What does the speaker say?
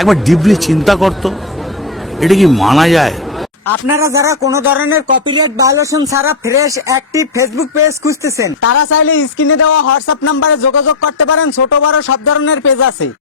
একবার ডিপলি চিন্তা করতো এটা কি মানা যায়? আপনারা যারা কোনো ধরনের কপিরাইট ভায়োলেশন ছাড়া ফ্রেশ অ্যাক্টিভ ফেসবুক পেজ খুঁজতেছেন, তারা চাইলে স্ক্রিনে দেওয়া হোয়াটসঅ্যাপ নাম্বারে যোগাযোগ করতে পারেন। ছোট বড় সব ধরনের পেজ আছে।